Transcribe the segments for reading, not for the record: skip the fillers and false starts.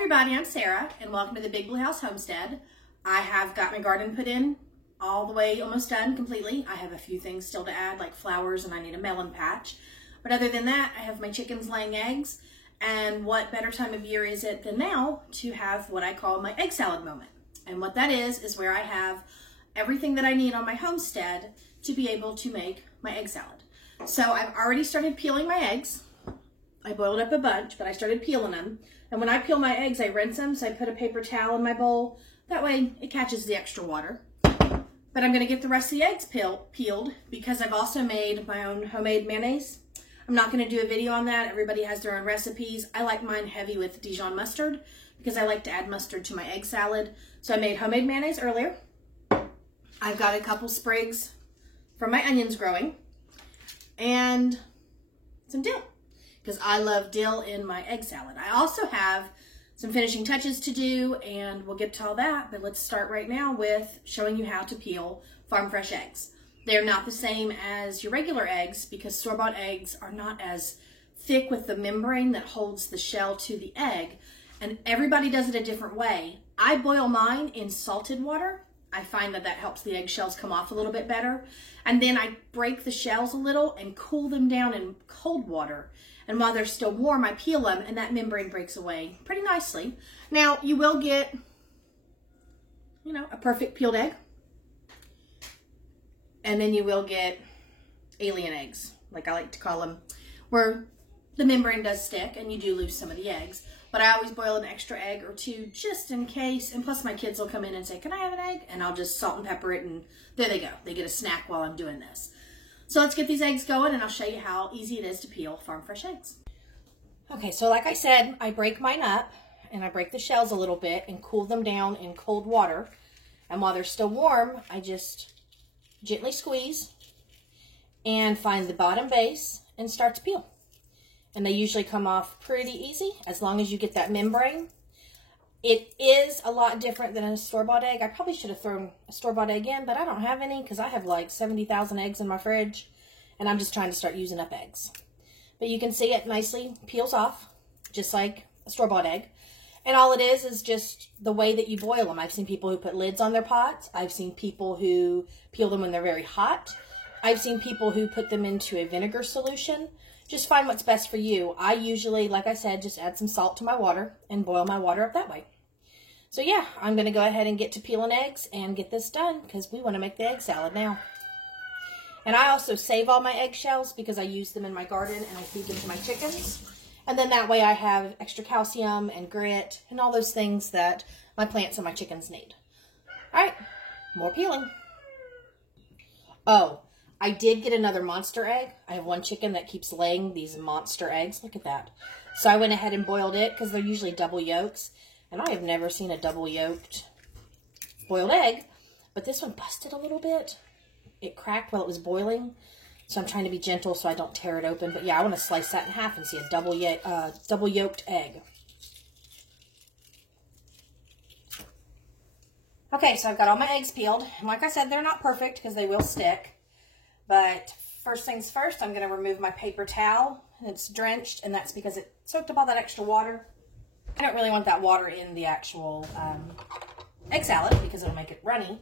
everybody, I'm Sarah and welcome to the Big Blue House Homestead. I have got my garden put in all the way, almost done completely. I have a few things still to add like flowers and I need a melon patch. But other than that, I have my chickens laying eggs, and what better time of year is it than now to have what I call my egg salad moment. And what that is where I have everything that I need on my homestead to be able to make my egg salad. So I've already started peeling my eggs. I boiled up a bunch, but I started peeling them. And when I peel my eggs, I rinse them, so I put a paper towel in my bowl. That way it catches the extra water. But I'm gonna get the rest of the eggs peeled because I've also made my own homemade mayonnaise. I'm not gonna do a video on that. Everybody has their own recipes. I like mine heavy with Dijon mustard because I like to add mustard to my egg salad. So I made homemade mayonnaise earlier. I've got a couple sprigs from my onions growing and some dill, because I love dill in my egg salad. I also have some finishing touches to do, and we'll get to all that, but let's start right now with showing you how to peel farm fresh eggs. They're not the same as your regular eggs because store-bought eggs are not as thick with the membrane that holds the shell to the egg, and everybody does it a different way. I boil mine in salted water. I find that that helps the eggshells come off a little bit better. And then I break the shells a little and cool them down in cold water. And while they're still warm, I peel them and that membrane breaks away pretty nicely. Now, you will get, a perfect peeled egg. And then you will get alien eggs, like I like to call them, where the membrane does stick and you do lose some of the eggs. But I always boil an extra egg or two just in case. And plus my kids will come in and say, "Can I have an egg?" And I'll just salt and pepper it, and there they go. They get a snack while I'm doing this. So let's get these eggs going and I'll show you how easy it is to peel farm fresh eggs. Okay, so like I said, I break mine up and I break the shells a little bit and cool them down in cold water. And while they're still warm, I just gently squeeze and find the bottom base and start to peel. And they usually come off pretty easy as long as you get that membrane. It is a lot different than a store-bought egg. I probably should have thrown a store-bought egg in, but I don't have any because I have like 70,000 eggs in my fridge and I'm just trying to start using up eggs. But you can see it nicely peels off just like a store-bought egg. And all it is just the way that you boil them. I've seen people who put lids on their pots. I've seen people who peel them when they're very hot. I've seen people who put them into a vinegar solution. Just find what's best for you. I usually, like I said, just add some salt to my water and boil my water up that way. So yeah, I'm going to go ahead and get to peeling eggs and get this done because we want to make the egg salad now. And I also save all my eggshells because I use them in my garden and I feed them to my chickens. And then that way I have extra calcium and grit and all those things that my plants and my chickens need. All right, more peeling. Oh, I did get another monster egg. I have one chicken that keeps laying these monster eggs. Look at that. So I went ahead and boiled it because they're usually double yolks. And I have never seen a double yolked boiled egg. But this one busted a little bit. It cracked while it was boiling. So I'm trying to be gentle so I don't tear it open. But yeah, I want to slice that in half and see a double yolked egg. Okay, so I've got all my eggs peeled. And like I said, they're not perfect because they will stick. But first things first, I'm going to remove my paper towel. It's drenched, and that's because it soaked up all that extra water. I don't really want that water in the actual egg salad because it'll make it runny.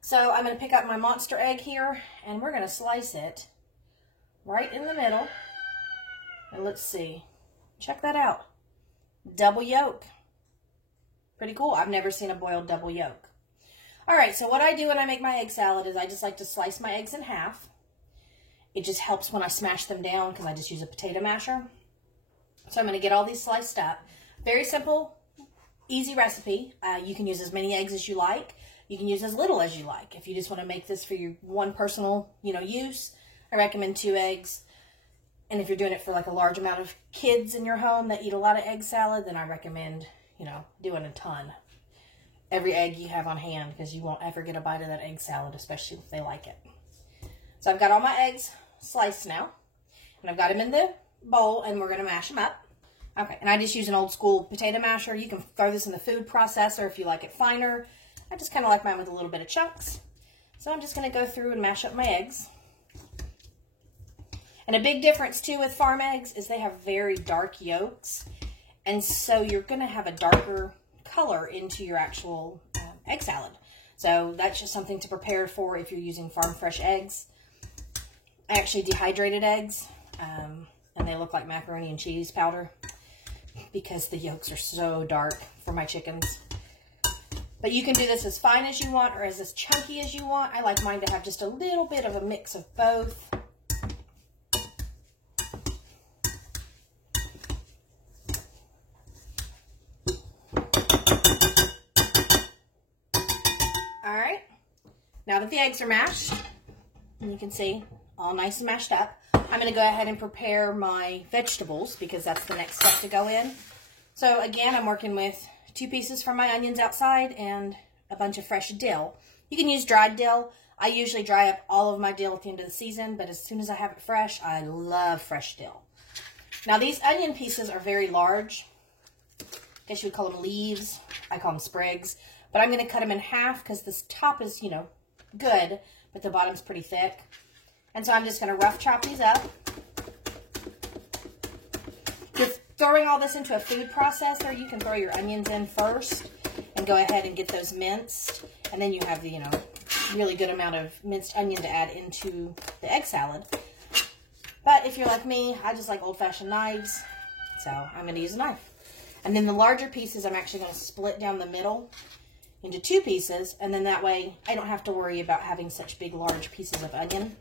So I'm going to pick up my monster egg here, and we're going to slice it right in the middle. And let's see. Check that out. Double yolk. Pretty cool. I've never seen a boiled double yolk. All right, so what I do when I make my egg salad is I just like to slice my eggs in half. It just helps when I smash them down because I just use a potato masher. So I'm going to get all these sliced up. Very simple, easy recipe. You can use as many eggs as you like. You can use as little as you like. If you just want to make this for your one personal, use, I recommend 2 eggs. And if you're doing it for like a large amount of kids in your home that eat a lot of egg salad, then I recommend, doing a ton. Every egg you have on hand because you won't ever get a bite of that egg salad, especially if they like it. So I've got all my eggs sliced now, and I've got them in the bowl, and we're going to mash them up. Okay, and I just use an old school potato masher. You can throw this in the food processor if you like it finer. I just kind of like mine with a little bit of chunks. So I'm just going to go through and mash up my eggs. And a big difference too with farm eggs is they have very dark yolks. And so you're going to have a darker color into your actual egg salad. So that's just something to prepare for if you're using farm fresh eggs. I actually dehydrated eggs, and they look like macaroni and cheese powder because the yolks are so dark for my chickens. But you can do this as fine as you want or as chunky as you want. I like mine to have just a little bit of a mix of both. All right, now that the eggs are mashed, and you can see all nice and mashed up, I'm going to go ahead and prepare my vegetables because that's the next step to go in. So again, I'm working with 2 pieces from my onions outside and a bunch of fresh dill. You can use dried dill. I usually dry up all of my dill at the end of the season, but as soon as I have it fresh, I love fresh dill. Now these onion pieces are very large. I guess you would call them leaves. I call them sprigs. But I'm going to cut them in half because this top is, you know, good, but the bottom's pretty thick. And so I'm just going to rough chop these up. Just throwing all this into a food processor, you can throw your onions in first and go ahead and get those minced. And then you have the, you know, really good amount of minced onion to add into the egg salad. But if you're like me, I just like old-fashioned knives, so I'm going to use a knife. And then the larger pieces, I'm actually going to split down the middle into 2 pieces, and then that way I don't have to worry about having such big, large pieces of onion.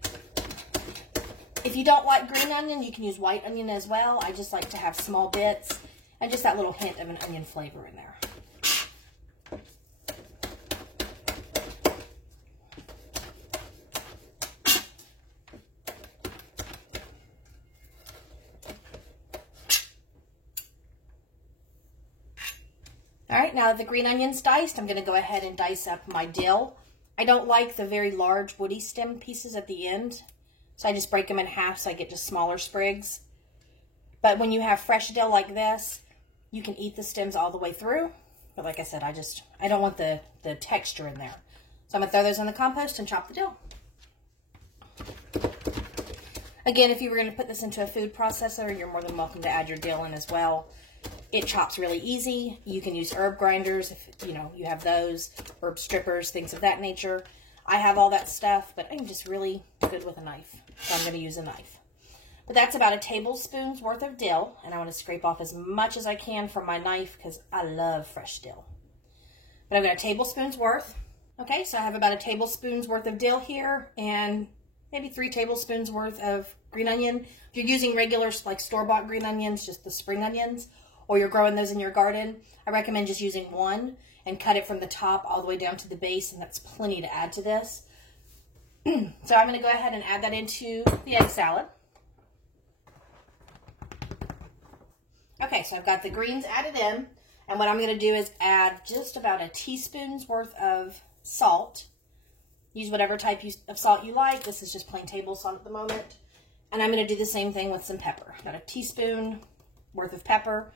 If you don't like green onion, you can use white onion as well. I just like to have small bits and just that little hint of an onion flavor in there. All right, now that the green onion's diced, I'm going to go ahead and dice up my dill. I don't like the very large woody stem pieces at the end, so I just break them in half so I get just smaller sprigs. But when you have fresh dill like this, you can eat the stems all the way through. But like I said, I don't want the texture in there. So I'm going to throw those in the compost and chop the dill. Again, if you were going to put this into a food processor, you're more than welcome to add your dill in as well. It chops really easy. You can use herb grinders if you know you have those, herb strippers, things of that nature. I have all that stuff, but I'm just really good with a knife, so I'm going to use a knife. But that's about a tablespoon's worth of dill, and I want to scrape off as much as I can from my knife because I love fresh dill. But I've got a tablespoon's worth. Okay, so I have about a tablespoon's worth of dill here, and maybe 3 tablespoons worth of green onion. If you're using regular, like store-bought green onions, just the spring onions, or you're growing those in your garden, I recommend just using 1 and cut it from the top all the way down to the base, and that's plenty to add to this. So I'm going to go ahead and add that into the egg salad. Okay, so I've got the greens added in, and what I'm going to do is add just about a teaspoon's worth of salt. Use whatever type of salt you like. This is just plain table salt at the moment. And I'm going to do the same thing with some pepper. Got a teaspoon worth of pepper.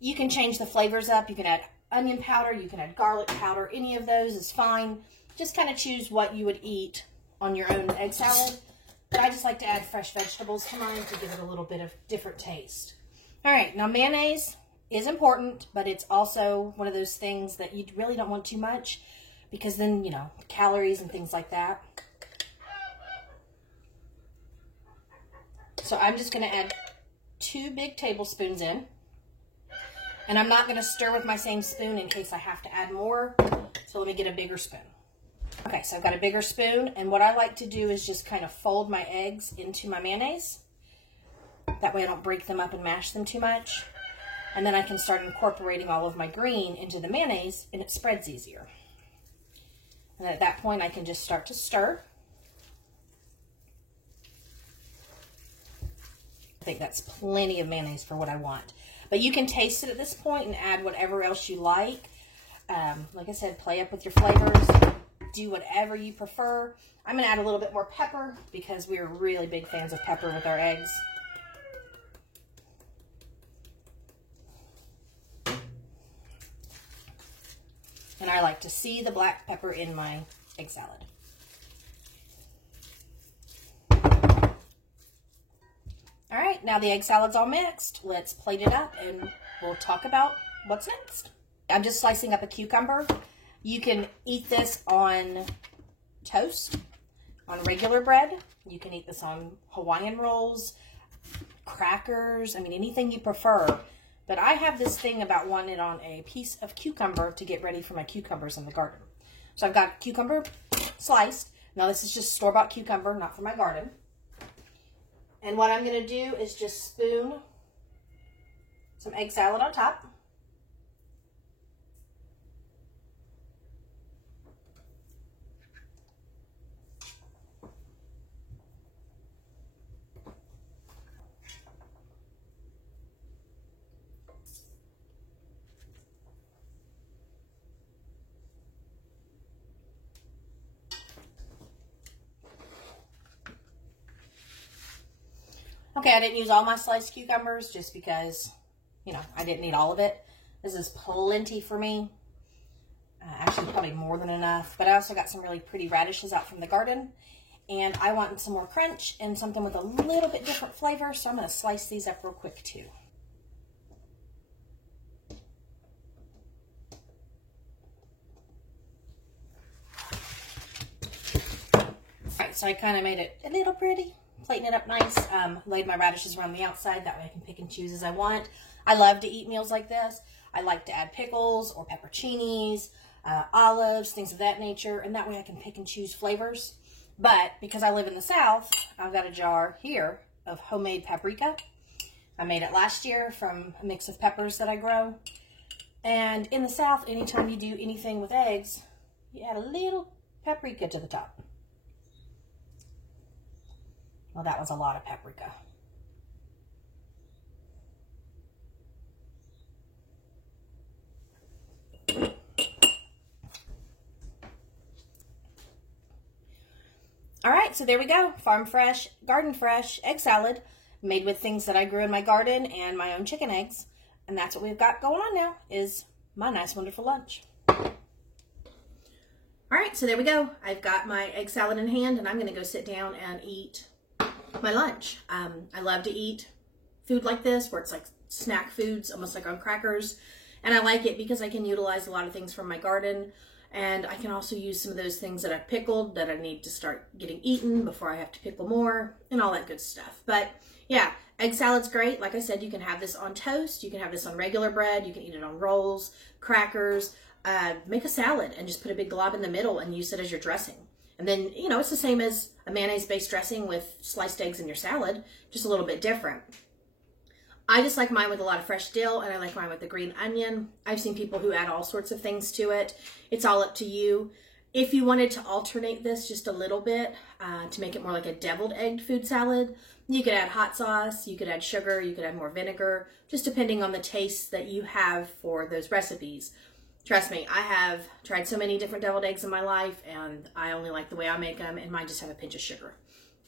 You can change the flavors up. You can add onion powder, you can add garlic powder, any of those is fine. Just kind of choose what you would eat on your own egg salad. But I just like to add fresh vegetables to mine to give it a little bit of different taste. All right, now mayonnaise is important, but it's also one of those things that you really don't want too much because then, you know, calories and things like that. So I'm just going to add 2 big tablespoons in. And I'm not going to stir with my same spoon in case I have to add more. So let me get a bigger spoon. Okay, so I've got a bigger spoon. And what I like to do is just kind of fold my eggs into my mayonnaise. That way I don't break them up and mash them too much. And then I can start incorporating all of my green into the mayonnaise and it spreads easier. And at that point I can just start to stir. I think that's plenty of mayonnaise for what I want. But you can taste it at this point and add whatever else you like. Like I said, play up with your flavors. Do whatever you prefer. I'm going to add a little bit more pepper because we're really big fans of pepper with our eggs. And I like to see the black pepper in my egg salad. All right, now the egg salad's all mixed. Let's plate it up and we'll talk about what's next. I'm just slicing up a cucumber. You can eat this on toast, on regular bread. You can eat this on Hawaiian rolls, crackers, I mean, anything you prefer. But I have this thing about wanting it on a piece of cucumber to get ready for my cucumbers in the garden. So I've got cucumber sliced. Now this is just store-bought cucumber, not for my garden. And what I'm going to do is just spoon some egg salad on top. Okay, I didn't use all my sliced cucumbers just because, you know, I didn't need all of it. This is plenty for me. Actually, probably more than enough. But I also got some really pretty radishes out from the garden. And I want some more crunch and something with a little bit different flavor. So I'm going to slice these up real quick too. Alright, so I kind of made it a little pretty. Plating it up nice. Laid my radishes around the outside. That way I can pick and choose as I want. I love to eat meals like this. I like to add pickles or pepperoncinis, olives, things of that nature. And that way I can pick and choose flavors. But because I live in the South, I've got a jar here of homemade paprika. I made it last year from a mix of peppers that I grow. And in the South, anytime you do anything with eggs, you add a little paprika to the top. Well, that was a lot of paprika. All right, so there we go. Farm fresh, garden fresh, egg salad made with things that I grew in my garden and my own chicken eggs. And that's what we've got going on now, is my nice, wonderful lunch. All right, so there we go. I've got my egg salad in hand, and I'm going to go sit down and eat my lunch. I love to eat food like this, where it's like snack foods, almost like on crackers. And I like it because I can utilize a lot of things from my garden. And I can also use some of those things that I've pickled that I need to start getting eaten before I have to pickle more and all that good stuff. But yeah, egg salad's great. Like I said, you can have this on toast. You can have this on regular bread. You can eat it on rolls, crackers. Make a salad and just put a big glob in the middle and use it as your dressing. And then, you know, it's the same as a mayonnaise-based dressing with sliced eggs in your salad, just a little bit different. I just like mine with a lot of fresh dill, and I like mine with the green onion. I've seen people who add all sorts of things to it. It's all up to you. If you wanted to alternate this just a little bit to make it more like a deviled egg food salad, you could add hot sauce, you could add sugar, you could add more vinegar, just depending on the taste that you have for those recipes. Trust me, I have tried so many different deviled eggs in my life, and I only like the way I make them, and mine just have a pinch of sugar.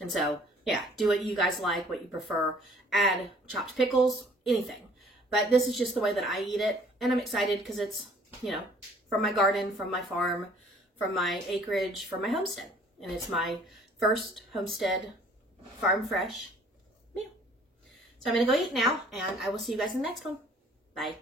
And so, yeah, do what you guys like, what you prefer. Add chopped pickles, anything. But this is just the way that I eat it, and I'm excited because it's, you know, from my garden, from my farm, from my acreage, from my homestead. And it's my first homestead farm fresh meal. So I'm going to go eat now, and I will see you guys in the next one. Bye.